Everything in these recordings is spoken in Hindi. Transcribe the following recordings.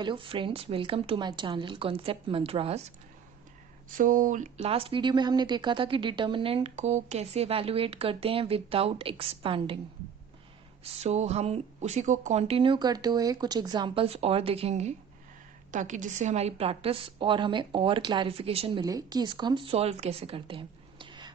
Hello friends, welcome to my channel concept mantras. So last video में हमने देखा था कि डिटर्मिनेंट को कैसे एवेलुएट करते हैं विदाउट एक्सपैंडिंग। सो हम उसी को कंटिन्यू करते हुए कुछ एग्जांपल्स और देखेंगे ताकि जिससे हमारी प्रैक्टिस और हमें और क्लैरिफिकेशन मिले कि इसको हम सॉल्व कैसे करते हैं।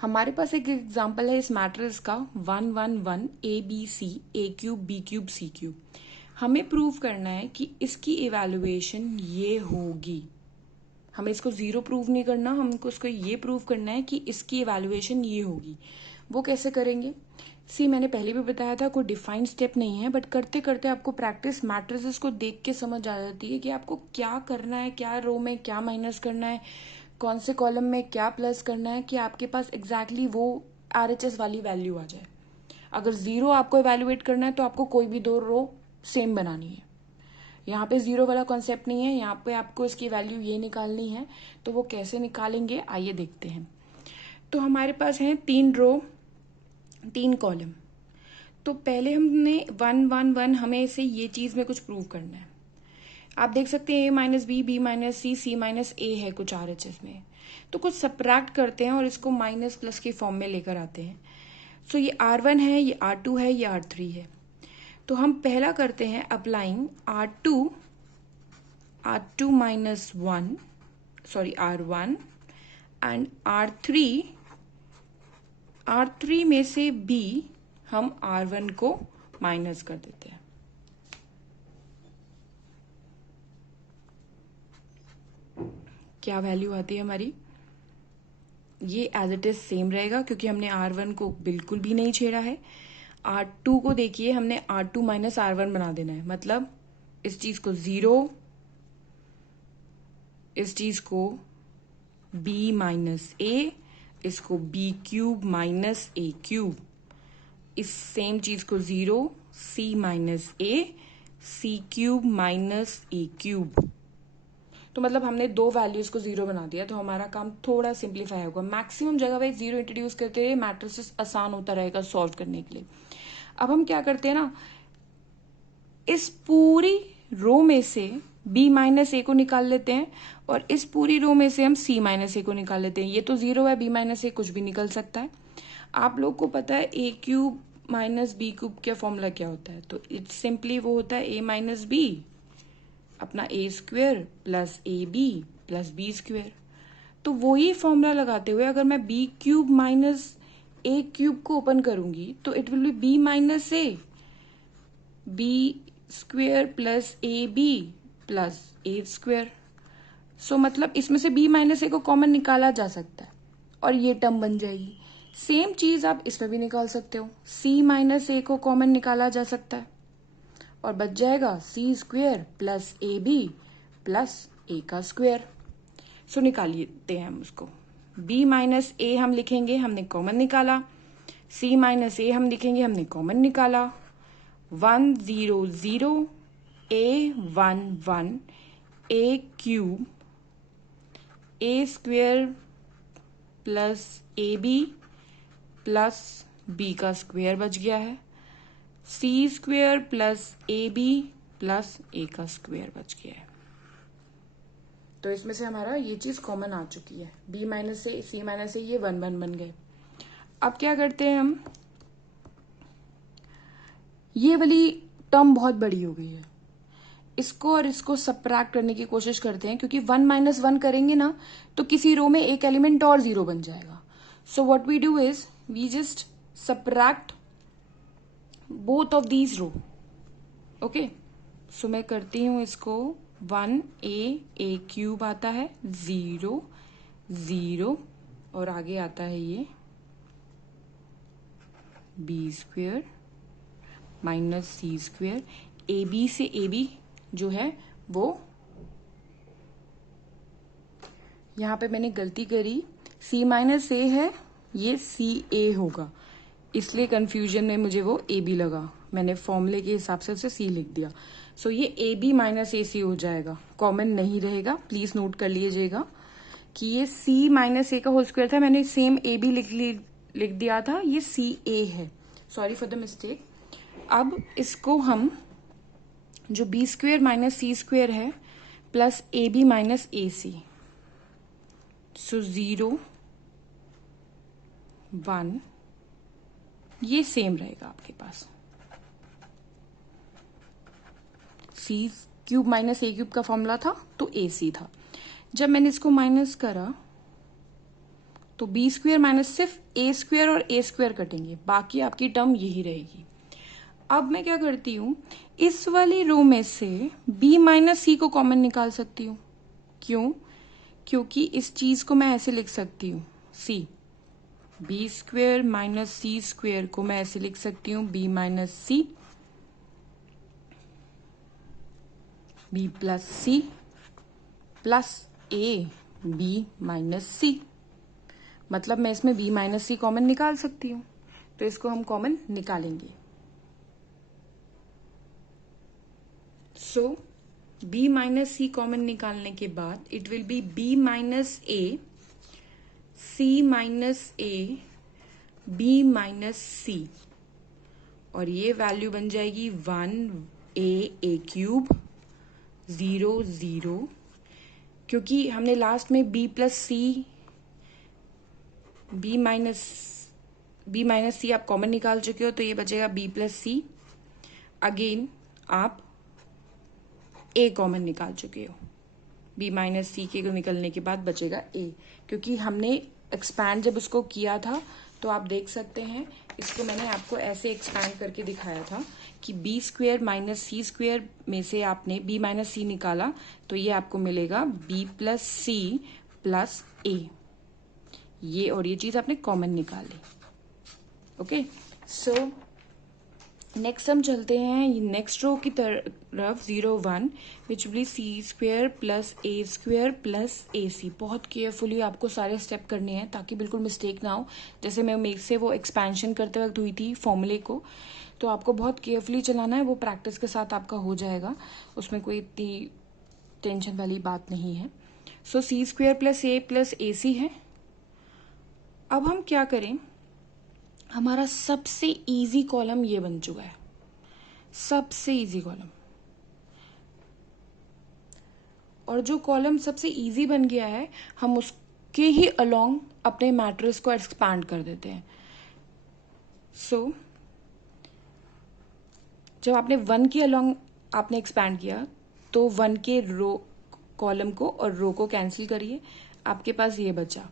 हमारे पास एक एग्जांपल है इस मैट्रिक्स का 1 1 1 A B C A cube B cube C cube. हमें प्रूव करना है कि इसकी इवैल्यूएशन ये होगी। हमें इसको जीरो प्रूव नहीं करना, हमको इसको ये प्रूव करना है कि इसकी इवैल्यूएशन ये होगी। वो कैसे करेंगे? मैंने पहले भी बताया था, कोई डिफाइंड स्टेप नहीं है, बट करते करते आपको प्रैक्टिस मैट्रिसेस को देख के समझ आ जाती है कि आपको क्या करना है, क्या रो में क्या माइनस करना है, कौन से कॉलम में क्या प्लस करना है, कि आपके पास एग्जैक्टली वो RHS वाली वैल्यू आ जाए। अगर जीरो आपको इवैल्यूएट करना है तो आपको कोई भी दो रो सेम बनानी है। यहाँ पे जीरो वाला कॉन्सेप्ट नहीं है, यहाँ पे आपको इसकी वैल्यू ये निकालनी है। तो वो कैसे निकालेंगे आइए देखते हैं। तो हमारे पास है 3 रो 3 कॉलम। तो पहले हमने 1 1 1 हमें इसे ये चीज में कुछ प्रूव करना है। आप देख सकते हैं A-B, B-C, C-A है कुछ RHS में। तो कुछ सब्ट्रैक्ट करते हैं और इसको माइनस प्लस के फॉर्म में लेकर आते हैं। सो ये R1 है, ये R2 है, ये R3 है। तो हम पहला करते हैं applying R2 minus 1 sorry R1 and R3 में से B हम R1 को माइनस कर देते हैं। क्या वैल्यू आती है हमारी? ये एज इट इज सेम रहेगा क्योंकि हमने R1 को बिल्कुल भी नहीं छेड़ा है। R2 को देखिए, हमने R2 माइनस R1 बना देना है, मतलब इस चीज को जीरो, इस चीज को B माइनस ए, इसको B cube minus A cube, इस सेम चीज को zero, C minus A, C cube minus A cube. तो मतलब हमने दो वैल्यूज को जीरो बना दिया, तो हमारा काम थोड़ा सिंप्लीफाई होगा। मैक्सिमम जगह पे जीरो इंट्रोड्यूस करते हुए मैट्रिसेस आसान होता रहेगा सॉल्व करने के लिए। अब हम क्या करते हैं ना, इस पूरी रो में से B माइनस ए को निकाल लेते हैं और इस पूरी रो में से हम C माइनस ए को निकाल लेते हैं। ये तो जीरो है, B माइनस ए कुछ भी निकल सकता है। आप लोग को पता है ए क्यूब माइनस बी क्यूब का फॉर्मूला क्या होता है? तो इट्स सिंपली वो होता है ए माइनस बी अपना A square plus A B plus B square. तो वही फॉर्मूला लगाते हुए अगर मैं B cube minus A cube को ओपन करूंगी तो it will be B minus A B square plus A B plus A square. So मतलब इसमें से b माइनस ए को कॉमन निकाला जा सकता है और ये टर्म बन जाएगी। सेम चीज आप इसमें भी निकाल सकते हो, c माइनस ए को कॉमन निकाला जा सकता है और बच जाएगा c square plus A B plus A का स्क्वेयर। सो निकाल लेते हैं हम उसको। b माइनस ए हम लिखेंगे, हमने कॉमन निकाला। c माइनस ए हम लिखेंगे, हमने कॉमन निकाला। 1 0 0 a 1 1 a cube A square plus A B plus B का स्क्वेयर बच गया है। C square plus A B plus A का स्क्वेयर बच गया है। तो इसमें से हमारा ये चीज कॉमन आ चुकी है। b माइनस से सी माइनस से ये 1 1 बन गए। अब क्या करते हैं हम, ये वाली टर्म बहुत बड़ी हो गई है, इसको और इसको सबट्रैक्ट करने की कोशिश करते हैं क्योंकि 1 माइनस 1 करेंगे ना तो किसी रो में एक एलिमेंट और जीरो बन जाएगा। So what we do is we just subtract both of these row. Okay, so मैं करती हूं इसको 1 ए क्यूब आता है 0 0 और आगे आता है ये B square minus C square. A B से ए बी जो है वो, यहां पे मैंने गलती करी, c माइनस ए है, ये सी ए होगा, इसलिए कंफ्यूजन में मुझे वो ए बी लगा, मैंने फॉर्मूले के हिसाब से उसे सी लिख दिया। सो ये ए बी माइनस ए सी हो जाएगा, कॉमन नहीं रहेगा। प्लीज नोट कर लीजिएगा कि ये c माइनस ए का होल स्क्वायर था, मैंने सेम ए बी लिख दिया था, ये सी ए है, सॉरी फॉर द मिस्टेक। अब इसको हम जो B square minus C square है plus A B minus A सी। सो 0 1 ये सेम रहेगा आपके पास। सी क्यूब माइनस ए क्यूब का फॉर्मूला था तो ए सी था। जब मैंने इसको माइनस करा तो बी स्क्वेयर माइनस सिर्फ ए स्क्वेयर और ए स्क्वेयर कटेंगे, बाकी आपकी टर्म यही रहेगी। अब मैं क्या करती हूं, इस वाली रो में से b माइनस सी को कॉमन निकाल सकती हूँ। क्यों? क्योंकि इस चीज को मैं ऐसे लिख सकती हूँ, c B square minus C square को मैं ऐसे लिख सकती हूँ b minus C b plus C plus A B minus C. मतलब मैं इसमें b माइनस सी कॉमन निकाल सकती हूँ, तो इसको हम कॉमन निकालेंगे। So b minus C common निकालने के बाद it will be b minus A C minus A b minus C, और ये वैल्यू बन जाएगी 1a क्यूब 0 0, क्योंकि हमने लास्ट में b प्लस सी b माइनस सी आप कॉमन निकाल चुके हो, तो ये बचेगा b प्लस सी। अगेन आप a कॉमन निकाल चुके हो, b माइनस सी के निकलने के बाद बचेगा a। क्योंकि हमने एक्सपैंड जब इसको किया था तो आप देख सकते हैं, इसको मैंने आपको ऐसे एक्सपैंड करके दिखाया था कि b square minus C square में से आपने b माइनस सी निकाला तो ये आपको मिलेगा b plus C plus a। ये और ये चीज आपने कॉमन निकाली। ओके, सो नेक्स्ट हम चलते हैं नेक्स्ट रो की तरफ 0 1 which will be C square plus A square plus A C. बहुत केयरफुली आपको सारे स्टेप करने हैं ताकि बिल्कुल मिस्टेक ना हो। जैसे मैं मेरे से वो एक्सपेंशन करते वक्त हुई थी फॉर्मूले को, तो आपको बहुत केयरफुली चलाना है। वो प्रैक्टिस के साथ आपका हो जाएगा, उसमें कोई इतनी टेंशन वाली बात नहीं है। सो सी स्क्वेयर प्लस ए सी है। अब हम क्या करें, हमारा सबसे इजी कॉलम ये बन चुका है, सबसे इजी कॉलम। और जो कॉलम सबसे इजी बन गया है हम उसके ही अलोंग अपने मैट्रिक्स को एक्सपैंड कर देते हैं। सो जब आपने 1 के अलोंग आपने एक्सपैंड किया तो 1 के रो कॉलम को और रो को कैंसिल करिए, आपके पास ये बचा।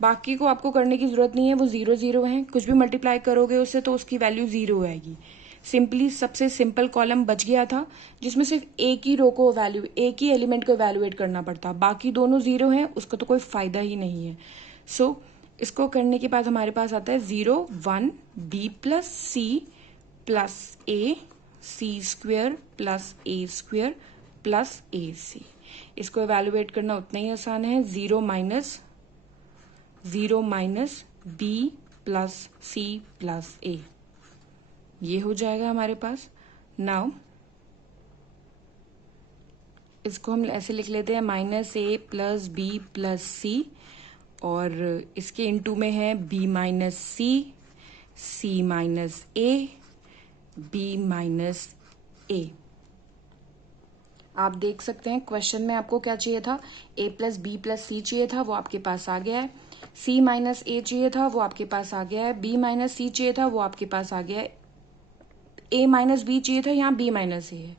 बाकी को आपको करने की जरूरत नहीं है, वो 0 0 है। कुछ भी मल्टीप्लाई करोगे उससे तो उसकी वैल्यू 0 आएगी। सिंपली सबसे सिंपल कॉलम बच गया था जिसमें सिर्फ एक ही रो को वैल्यू, एक ही एलिमेंट को वैल्यूएट करना पड़ता, बाकी दोनों 0 हैं, उसका तो कोई फायदा ही नहीं है। सो इसको करने के बाद हमारे पास आता है 0 1 b plus C plus A C square plus A square plus A C. इसको वैल्यूएट करना उतना ही आसान है। 0 minus B plus C plus A, ये हो जाएगा हमारे पास। नाउ इसको हम ऐसे लिख लेते हैं minus A plus B plus C, और इसके इनटू में है B minus C minus A B minus A. आप देख सकते हैं क्वेश्चन में आपको क्या चाहिए था, a प्लस बी प्लस सी चाहिए था, वो आपके पास आ गया है। c माइनस ए चाहिए था, वो आपके पास आ गया है। b माइनस सी चाहिए था, वो आपके पास आ गया है। a माइनस बी चाहिए था, यहाँ b माइनस ए है,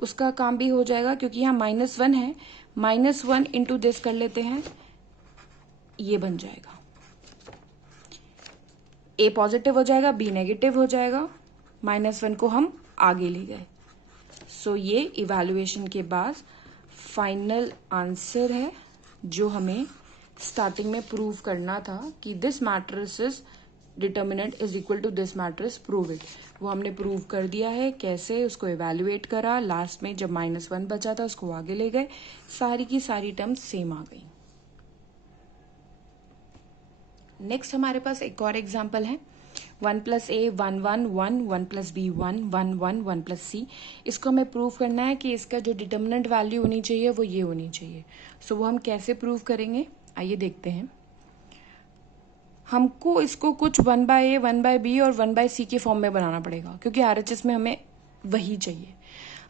उसका काम भी हो जाएगा क्योंकि यहाँ -1 है। -1 इंटू दिस कर लेते हैं, ये बन जाएगा। a पॉजिटिव हो जाएगा, b नेगेटिव हो जाएगा, -1 को हम आगे ले गए। सो ये इवैल्यूएशन के बाद फाइनल आंसर है जो हमें स्टार्टिंग में प्रूव करना था कि this matrix determinant is equal to this matrix, prove it. वो हमने प्रूव कर दिया है। कैसे? उसको इवैल्यूएट करा, लास्ट में जब -1 बचा था उसको आगे ले गए, सारी की सारी टर्म्स सेम आ गई। नेक्स्ट हमारे पास एक और एग्जाम्पल है 1 प्लस ए 1 1 1 1 प्लस बी 1 1 1 1 प्लस सी। इसको हमें प्रूव करना है कि इसका जो डिटर्मिनेंट वैल्यू होनी चाहिए वो ये होनी चाहिए। सो वो हम कैसे प्रूव करेंगे, आइए देखते हैं। हमको इसको कुछ 1 बाय ए 1 बाय बी और 1 बाय सी के फॉर्म में बनाना पड़ेगा क्योंकि RHS में हमें वही चाहिए।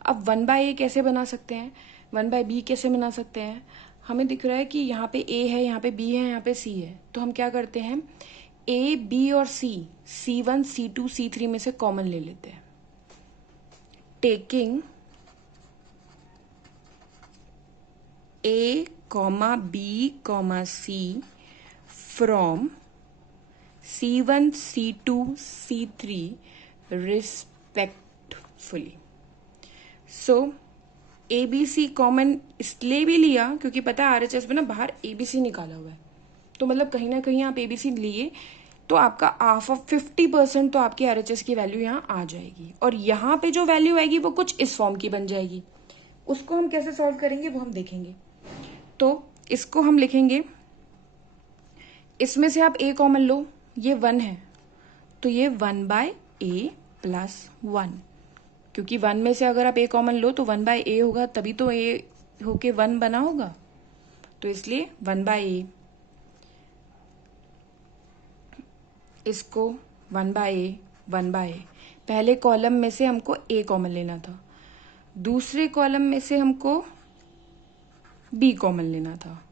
अब 1 बाय ए कैसे बना सकते हैं, 1/b कैसे बना सकते हैं? हमें दिख रहा है कि यहाँ पे a है, यहाँ पे b है, यहाँ पे c है, तो हम क्या करते हैं, a, b और c, c1, c2, c3 में से कॉमन ले लेते हैं. Taking a, b, c from c1, c2, c3 respectfully. So ABC common इसलिए भी लिया क्योंकि पता है RHS में ना बाहर ABC निकाला हुआ है, तो मतलब कहीं ना कहीं आप ABC लिए तो आपका हाफ ऑफ 50% तो आपकी RHS की वैल्यू यहाँ आ जाएगी, और यहाँ पे जो वैल्यू आएगी वो कुछ इस फॉर्म की बन जाएगी. उसको हम कैसे सॉल्व करेंगे वो हम देखेंगे. तो इसको हम लिखेंगे, इसमें से आप a कॉमन लो, ये 1 है तो ये 1/a प्लस 1, क्योंकि 1 में से अगर आप a कॉमन लो तो 1/a होगा, तभी तो a होके 1 बना होगा, तो इसलिए 1/a. इसको 1/a 1/a. पहले कॉलम में से हमको a कॉमन लेना था, दूसरे कॉलम में से हमको b कॉमन लेना था.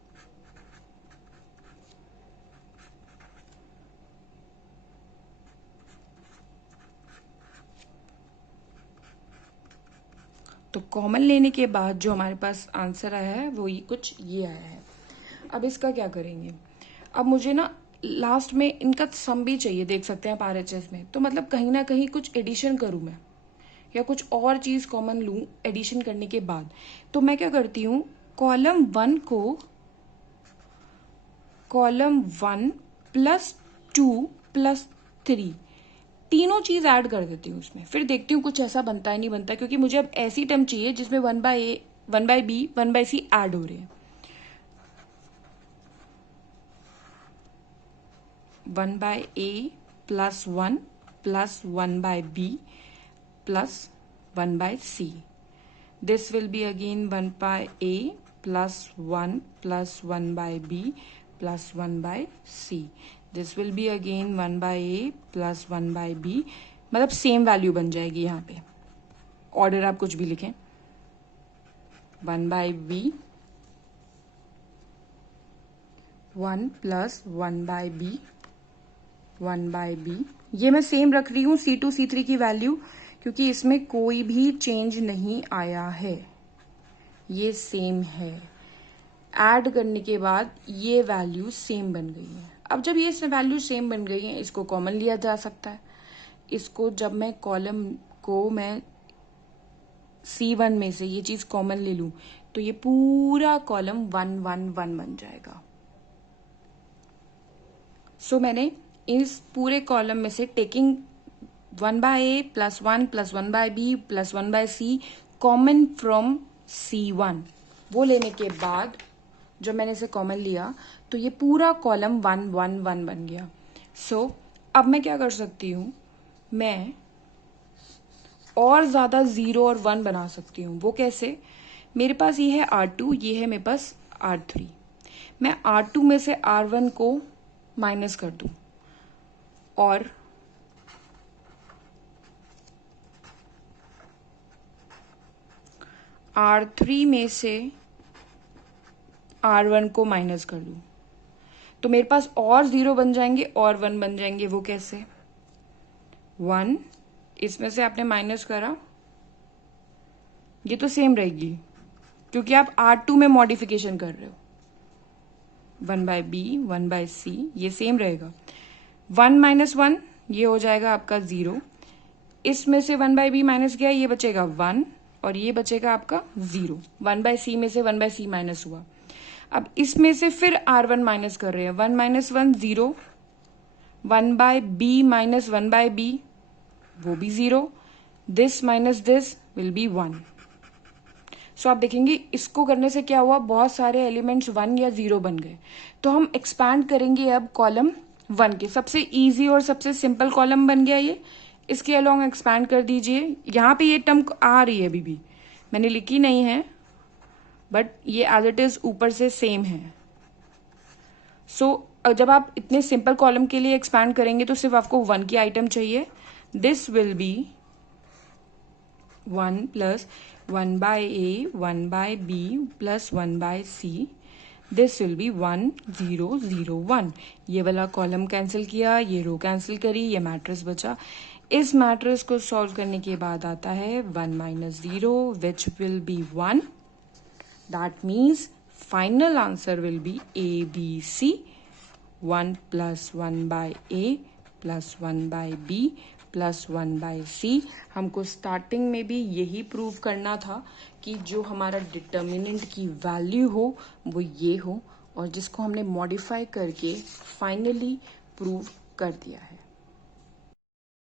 तो कॉमन लेने के बाद जो हमारे पास आंसर आया है वो ये आया है. अब इसका क्या करेंगे? अब मुझे ना लास्ट में इनका सम भी चाहिए, देख सकते हैं आप RHS में, तो मतलब कहीं ना कहीं कुछ एडिशन करूं मैं, या कुछ और चीज कॉमन लूं एडिशन करने के बाद. तो मैं क्या करती हूँ, कॉलम 1 को कॉलम 1 प्लस 2 प्लस 3 तीनों चीज ऐड कर देती हूँ उसमें, फिर देखती हूँ कुछ ऐसा बनता है नहीं बनता, क्योंकि मुझे अब ऐसी टर्म चाहिए जिसमें 1/a 1/b 1/c ऐड हो रहे हैं. 1/a plus 1 plus 1/b plus 1/c. This will be again 1/a plus 1 plus 1/b plus 1/c. This will be again 1/a plus 1/b, मतलब सेम वैल्यू बन जाएगी. यहाँ पे ऑर्डर आप कुछ भी लिखें, 1/b 1 प्लस 1/b 1/b. ये मैं सेम रख रही हूँ C2 C3 की वैल्यू, क्योंकि इसमें कोई भी चेंज नहीं आया है, ये सेम है. ऐड करने के बाद ये वैल्यू सेम बन गई है. अब जब ये वैल्यू सेम बन गई है, इसको कॉमन लिया जा सकता है. इसको जब मैं कॉलम को मैं C1 में से ये चीज कॉमन ले लूं तो ये पूरा कॉलम 1 1 1 बन जाएगा. सो मैंने इस पूरे कॉलम में से taking 1/a plus 1 plus 1/b plus 1/c common from C1, वो लेने के बाद जब मैंने इसे कॉमन लिया तो ये पूरा कॉलम 1 1 1 बन गया. सो अब मैं क्या कर सकती हूँ, मैं और ज्यादा 0 और 1 बना सकती हूँ. वो कैसे? मेरे पास ये है R2, ये है मेरे पास R3. मैं R2 में से R1 को माइनस कर दूं और R3 में से R1 को माइनस कर दूं, तो मेरे पास और 0 बन जाएंगे और 1 बन जाएंगे. वो कैसे? 1 इसमें से आपने माइनस करा, ये तो सेम रहेगी क्योंकि आप R2 में मॉडिफिकेशन कर रहे हो. 1/b 1/c ये सेम रहेगा. 1 माइनस 1 ये हो जाएगा आपका 0. इसमें से 1/b माइनस गया, ये बचेगा 1 और ये बचेगा आपका 0. 1/c में से 1/c माइनस हुआ. अब इसमें से फिर R1 माइनस कर रहे हैं. 1 माइनस 1 0. 1/b माइनस 1/b वो भी 0. This minus this will be 1. सो आप देखेंगे इसको करने से क्या हुआ, बहुत सारे एलिमेंट्स 1 या 0 बन गए. तो हम एक्सपैंड करेंगे अब कॉलम 1 के. सबसे इजी और सबसे सिंपल कॉलम बन गया ये. इसके अलोंग एक्सपैंड कर दीजिए. यहाँ पे ये टर्म आ रही है, अभी भी मैंने लिखी नहीं है, बट ये एज इट इज ऊपर से सेम है. सो जब आप इतने सिंपल कॉलम के लिए एक्सपैंड करेंगे तो सिर्फ आपको 1 की आइटम चाहिए. This will be 1 plus 1 by A, 1 by B plus 1 by C. This will be 1 0 0 1. ये वाला कॉलम कैंसिल किया, ये रो कैंसिल करी, ये मैट्रिक्स बचा. इस मैट्रिक्स को सॉल्व करने के बाद आता है 1 minus 0 which will be 1. That means final answer will be A, B, C. 1 plus 1 by A plus 1 by B plus 1 by C. हमको स्टार्टिंग में भी यही प्रूव करना था कि जो हमारा डिटर्मिनेंट की वैल्यू हो वो ये हो, और जिसको हमने मॉडिफाई करके फाइनली प्रूव कर दिया है.